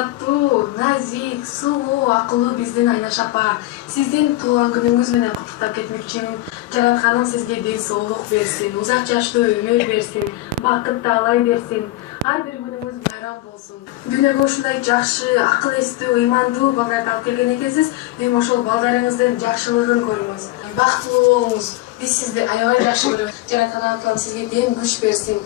урматтуу, назик, сулуу, акылуу биздин Айнаш апа. Сиздин туулган күнүңүз менен куттуктап кетмекчимин. Жаратканым сизге ден соолук берсин, узак жаштуу өмүр берсин, бакыт таалай берсин. Ар бир күнүңүз байрам болсун. Дүйнөгө ушундай жакшы, акыл эстүү, ыймандуу балдарды алып келген экенсиз. Эми ошол балдарыңыздын жакшылыгын көрүңүз. Бактылуу болуңуз. Биз сизди аябай жакшы көрөбүз. Жараткан Аллам сизге дем күч берсин.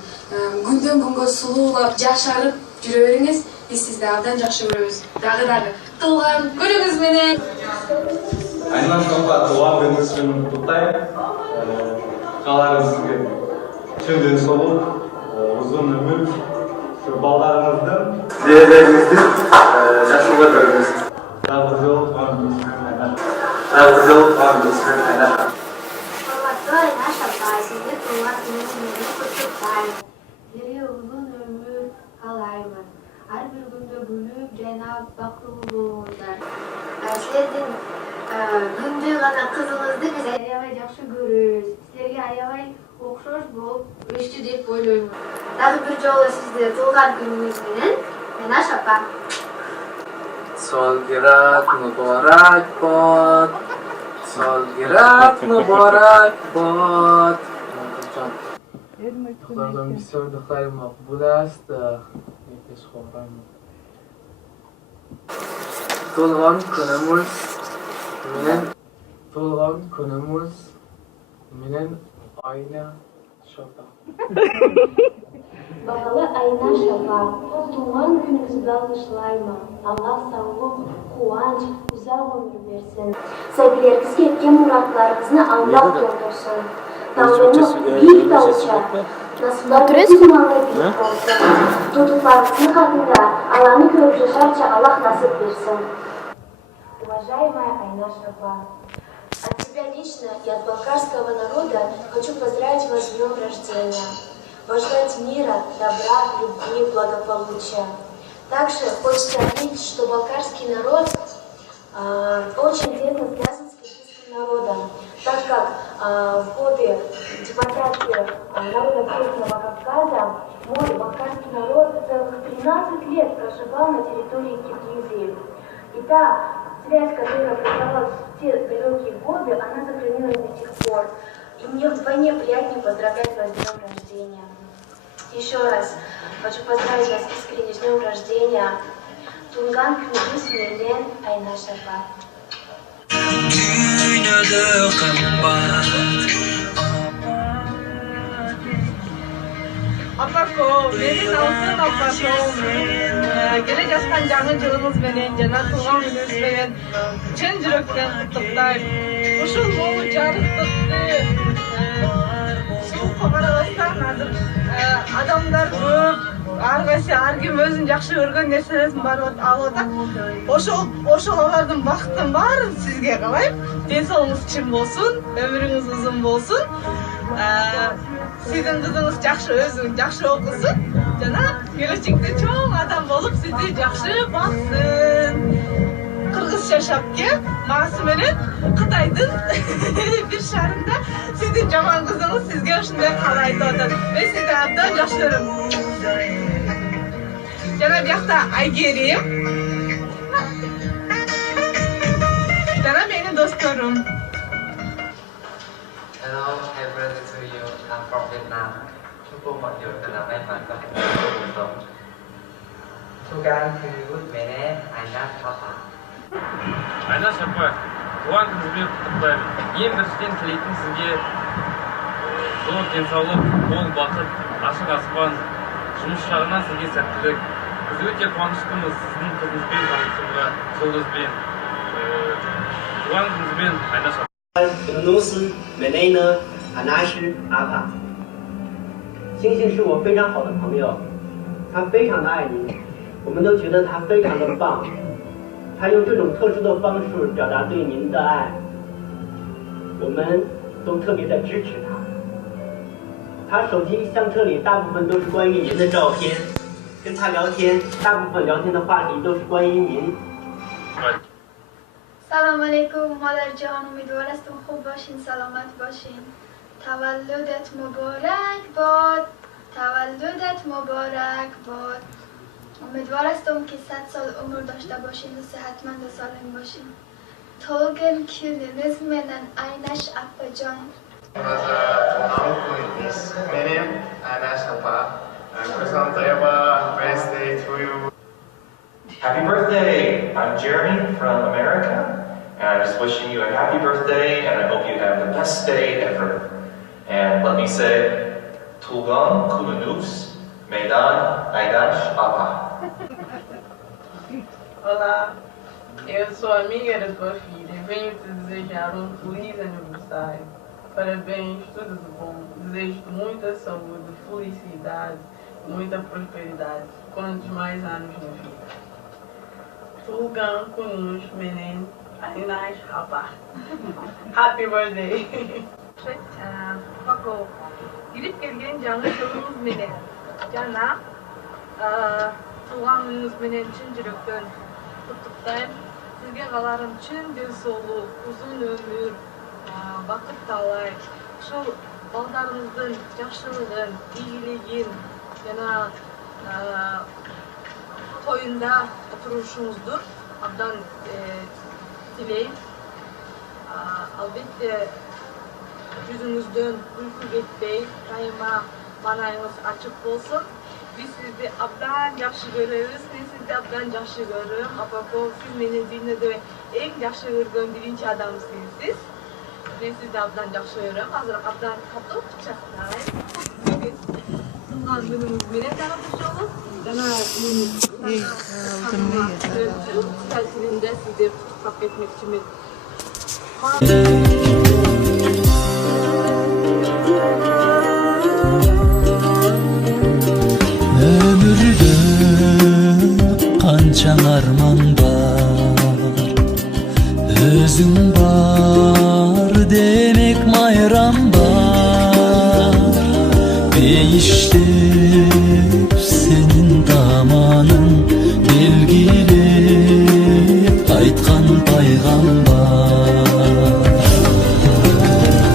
Күндөн күнгө сулуулап, жашарып жүрө бериңиз. Биз сизди абдан жакшы көрөбүз. Дагы туулган күнүңүз менен. Айнаш апа, туулган күнүңүз менен куттуктайм. Кааларым сизге чын ден соолук, узун өмүр, балдарыңыздын тилейлериңизди жакшылыгы көрүңүз. Дагы жолу туган күнүңүз менен Айнаш. Дагы жолу туган күнүңүз менен Айнаш. Aynaş apа, сизди туулган күнүңүз менен куттуктайм. Сизге узун өмүр каалаймын. Ар бир күндө күлүп, жайнап, бактылуу болуңуздар. Силердин күндү гана кызыңызды биз аябай жакшы көрөбүз. Силерге аябай окшош болуп өстү деп ойлойм. Дагы бир жолу сизди туулган күнүңүз менен, Айнаш апа. Солгират мубарак бод. Солгират мубарак бод. Құдайдан все дұқтайым мақбул әсті. Екеш қорғайым. Толған күніміз менен Айна Шапа. Бағалы Айнаш апа, туған күніңізді алғышлаймын. Аллах саулық, қуанч, ұзақ өмір берсін. Сәбилеріңізге еткен мұраттарыңызды Аллах доldursun. Tanrımız büyük davulca, nasıllar uzmanlığı büyük olsun. Tutuklarınızın hakkında Allah'ını görüp yaşarca Allah nasip versin. Уважаемая Айнаш апа, от себя лично и от балкарского народа хочу поздравить вас с днем рождения. Пожелать мира, добра, любви, благополучия. Также хочется отметить, что балкарский народ очень тесно связан с киргизским народом, так как в годы депортации народа Северного Кавказа мой балкарский народ целых 13 лет проживал на территории Киргизии. И та связь, которая предавалась в те далекие годы, она сохранилась до сих пор. И мне вдвойне приятнее поздравлять вас с днем рождения. Еще раз хочу поздравить вас искренне с днем рождения. Тунган күніңіз менен Айнаш апа. Апако, менин алтын апаком, келе жаткан жаңы жылыңыз менен жана туулган күнүңүз менен чын жүрөктөн куттуктайм. Ушул могу жарыктыкты сууукка карабастан азыр адамдар көп, ар кайсы ар ким өзүнүн жакшы көргөн нерселерин барып алып атат. Ошол алардын бактын баарын сизге каалайм. Ден соолугуңуз чын болсун, өмүрүңүз узун болсун. Сиздин кызыңыз өзүн жакшы окусун жана келечекте чоң адам болуп сизди жакшы баксын. Кыргызча шапке маасы менен Кытайдын бир шаарында сиздин жаман кызыңыз сизге ушундай каалай айтып атат. Мен сизди абдан жакшы көрөм. Жана биякта Айгерим жана менин досторум. Hello, my brother to you. I'm from Vietnam. Chúc cô mọi điều thật là may mắn và hạnh phúc trong cuộc sống. Tugan күнүңүз менен Айнаш апа. Айнаш апа, туған күніңізбен құттықтаймын. Ең біріншіден тілейтінім сізге зор денсаулық, мол бақыт, ашық аспан, жұмыс жағынан сізге сәттілік. Біз өте қуаныштымыз сіздің қызыңызбен танысуға, жолыңызбен. Туған күніңізбен Айнаш апа. 公司 Menena Anashi 阿卡，星星是我非常好的朋友，他非常的爱你，我们都觉得他非常的棒，他用这种特殊的方式表达对您的爱，我们都特别的支持他。他手机相册里大部分都是关于您的照片，跟他聊天，大部分聊天的话题都是关于您。 سلام علیکم مادر جان، امیدوارم خوب باشین، سلامت باشین. تولدت مبارک باد، تولدت مبارک باد. Umiddvarsam ki 100 sol umr dashta boshing, sihatmand va sog'lom boshing. Tug'ilgan kunimiz bilan Aynash opajon. Benim Aynash apa. Kursam Tayaba, birthday to you. Happy birthday! I'm Jeremy from America, and I'm just wishing you a happy birthday, and I hope you have the best day ever. And let me say, Tugan Kulanus, Meidan Aynash Apa. Olá, eu sou amiga da tua filha e venho te desejar feliz aniversário. Parabéns, tudo de bom. Desejo muita saúde, felicidade, muita prosperidade. Quantos mais anos na vida. Tugan Kunus Menen Aynash Apa. Happy birthday. Bako, gidip gelgen жаңы жылыңыз менен жана туганыңыз менен чын жүрөктөн куттуктайм. Сизге кааларым чын ден соолук, узун өмүр, бакыт таалай. Ушул балдарыңыздын жакшылыгын, ийгилигин жана тоюнда отурушуңузду абдан тилейм. Албетте жүзүңүздөн уйку кетпей, дайыма манайыңыз ачык болсун. Биз сизди абдан жакшы көрөбүз, мен сизди абдан жакшы көрөм. Апако, сиз менин дүйнөдө эң жакшы көргөн биринчи адамсыз. Мен сизди абдан жакшы көрөм. Азыр абдан катуу кучактайм. Туган күнүңүз менен дагы бир жолу. Жана тилинде сизди куттуктап кетмекчимин. Ömürde kançan arman var, özün var demek mayram var. Değiştirip senin damanın belgili aytkan paygambar.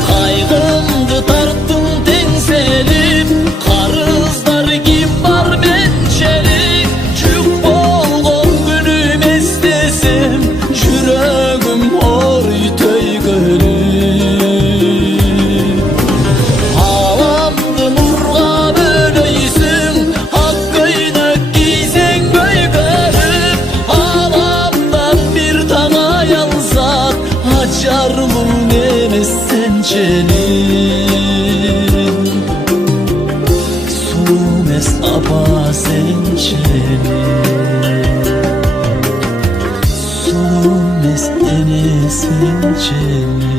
Kaygımdı tarttım tengselip, karızlar kim var mençelik. Çük bolgon günüm istesem, yüreğim oy töygölüp. Havamdı nurga böleysin, hakkıyla giysen göygörüp. Havamdan bir tana yalsak, açarlığın emezsen çelim. Sumes apa sen çelim. Sumes ene sen çelim.